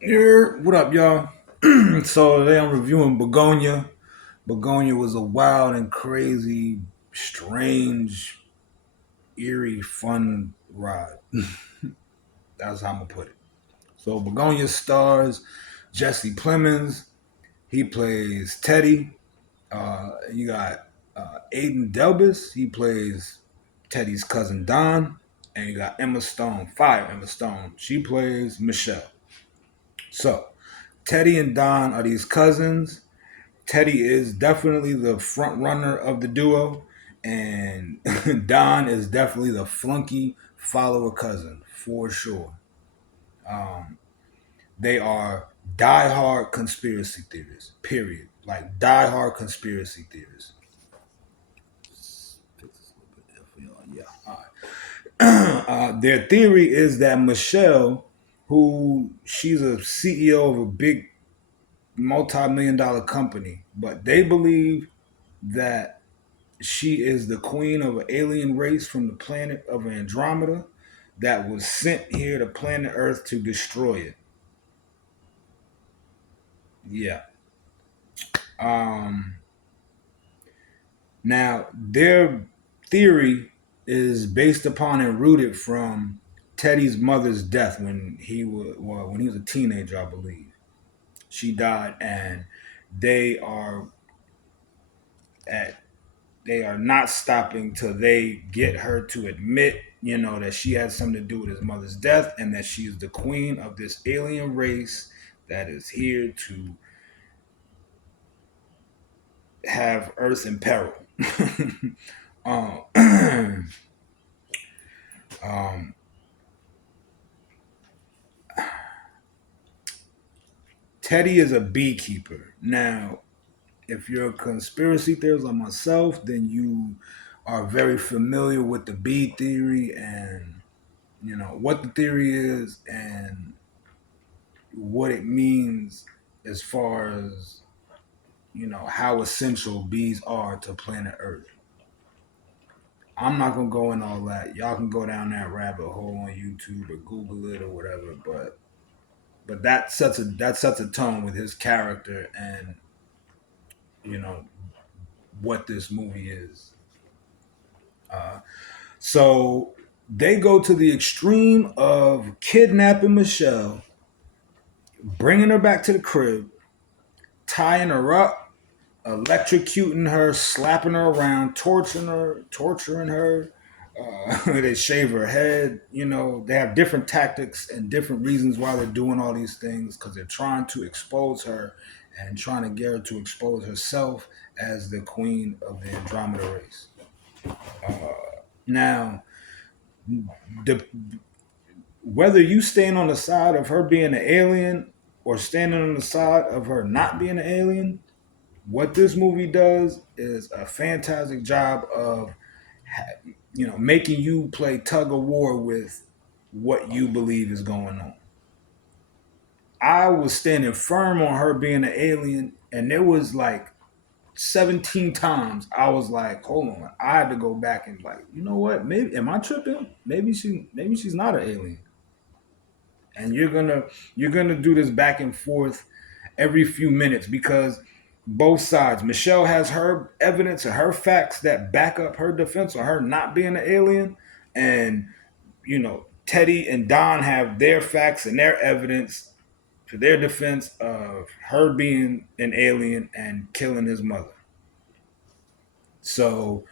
Yeah, what up, y'all? So today I'm reviewing Begonia. Begonia was a wild and crazy, strange, eerie, fun ride. That's how I'm gonna put it. So Begonia stars Jesse Plemons. He plays Teddy. You got Aiden Delbus. He plays Teddy's cousin Don. And you got Emma Stone, Fire Emma Stone. She plays Michelle. So Teddy and Don are these cousins. Teddy is definitely the front runner of the duo, and Don is definitely the flunky follower cousin for sure. Um, they are diehard conspiracy theorists. Period. Like diehard conspiracy theorists. Yeah. All right. Their theory is that Michelle, who she's a CEO of a big multi-million dollar company, but they believe that she is the queen of an alien race from the planet of Andromeda that was sent here to planet Earth to destroy it. Yeah. Um, Now, their theory is based upon and rooted from Teddy's mother's death when he was a teenager, I believe. She died, and they are at they are not stopping till they get her to admit, that she had something to do with his mother's death and that she is the queen of this alien race that is here to have Earth in peril. um, um, Teddy is a beekeeper. Now, if you're a conspiracy theorist like myself, then you are very familiar with the bee theory and what the theory is and what it means as far as how essential bees are to planet Earth. I'm not gonna go in all that. Y'all can go down that rabbit hole on YouTube or Google it or whatever. But that sets a tone with his character and you know what this movie is. Uh, so they go to the extreme of kidnapping Michelle, bringing her back to the crib, tying her up, electrocuting her, slapping her around, torturing her. They shave her head. They have different tactics and different reasons why they're doing all these things because they're trying to expose her and trying to get her to expose herself as the queen of the Andromeda race. Uh, Now, the, whether you stand on the side of her being an alien or standing on the side of her not being an alien, what this movie does is a fantastic job of making you play tug of war with what you believe is going on. I was standing firm on her being an alien, and there was like 17 times I was like, hold on. I had to go back and like, you know what? Maybe am I tripping? Maybe she's not an alien. And you're gonna do this back and forth every few minutes because both sides. Michelle has her evidence and her facts that back up her defense of her not being an alien, and Teddy and Don have their facts and their evidence for their defense of her being an alien and killing his mother. So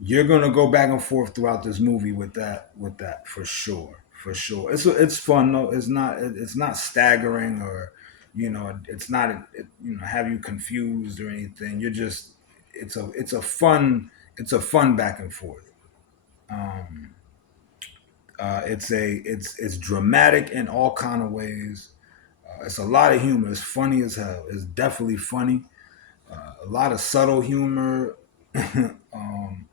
you're gonna go back and forth throughout this movie with that for sure, for sure. It's fun though. It's not staggering or it's not have you confused or anything. You're just it's a fun back and forth. Um, it's dramatic in all kind of ways. It's a lot of humor. It's funny as hell. It's definitely funny. A lot of subtle humor. um,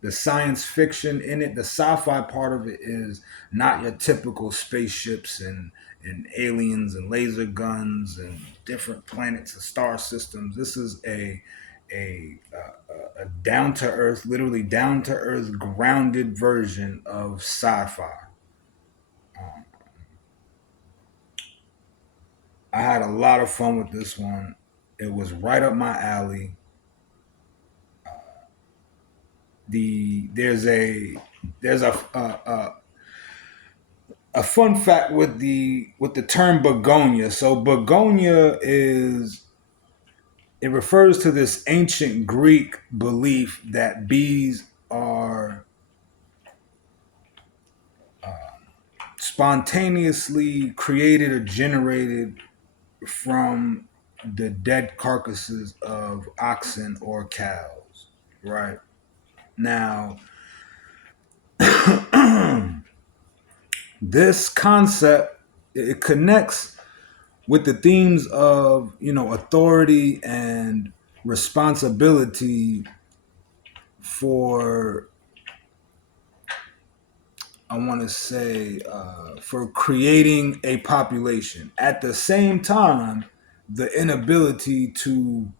the science fiction in it, the sci-fi part of it is not your typical spaceships and aliens and laser guns and different planets and star systems. This is a down to earth, literally down to earth, grounded version of sci-fi. Um, I had a lot of fun with this one. It was right up my alley. There's a fun fact with the term begonia. So begonia is it refers to this ancient Greek belief that bees are spontaneously created or generated from the dead carcasses of oxen or cows. Right now, this concept it connects with the themes of authority and responsibility for I want to say for creating a population. At the same time, the inability to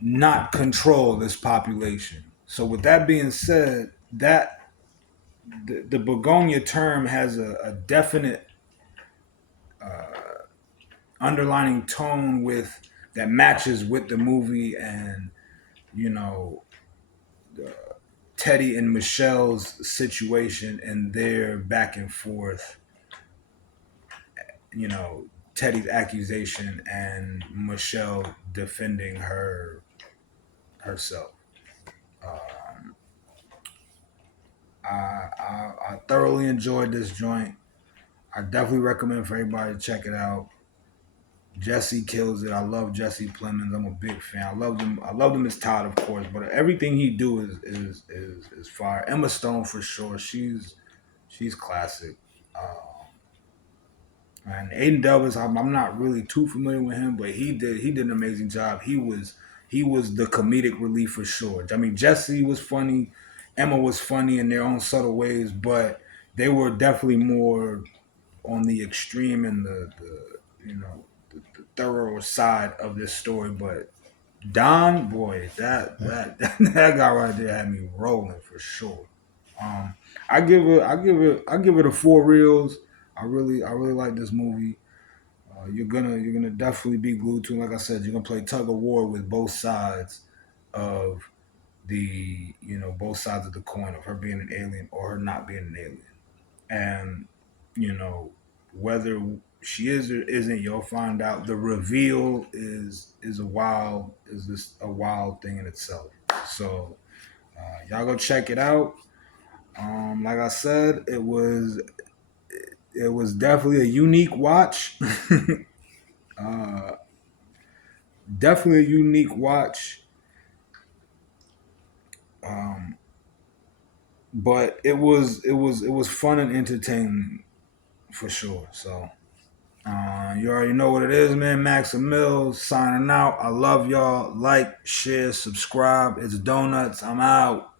not control this population. So, with that being said, that the begonia term has a definite underlining tone with that matches with the movie and you know Teddy and Michelle's situation and their back and forth, you know, Teddy's accusation and Michelle defending herself. Um, I thoroughly enjoyed this joint. I definitely recommend for everybody to check it out. Jesse kills it. I love Jesse Plemons. I'm a big fan. I love him. I love him as Todd, of course, but everything he do is fire. Emma Stone for sure. She's classic. And Aiden Delvis, I'm not really too familiar with him, but he did an amazing job. He was the comedic relief for sure. I mean, Jesse was funny, Emma was funny in their own subtle ways, but they were definitely more on the extreme and the thorough side of this story. But Don, boy, that guy right there had me rolling for sure. Um, I give it a four reels. I really like this movie. You're gonna definitely be glued to. Like I said, you're gonna play tug of war with both sides of both sides of the coin of her being an alien or her not being an alien, and you know whether she is or isn't, you'll find out. The reveal is this a wild thing in itself. So y'all go check it out. Like I said, it was definitely a unique watch. uh, Definitely a unique watch. Um, but it was fun and entertaining for sure. So you already know what it is, man. Max and Mills signing out. I love y'all. Like, share, subscribe. It's donuts. I'm out.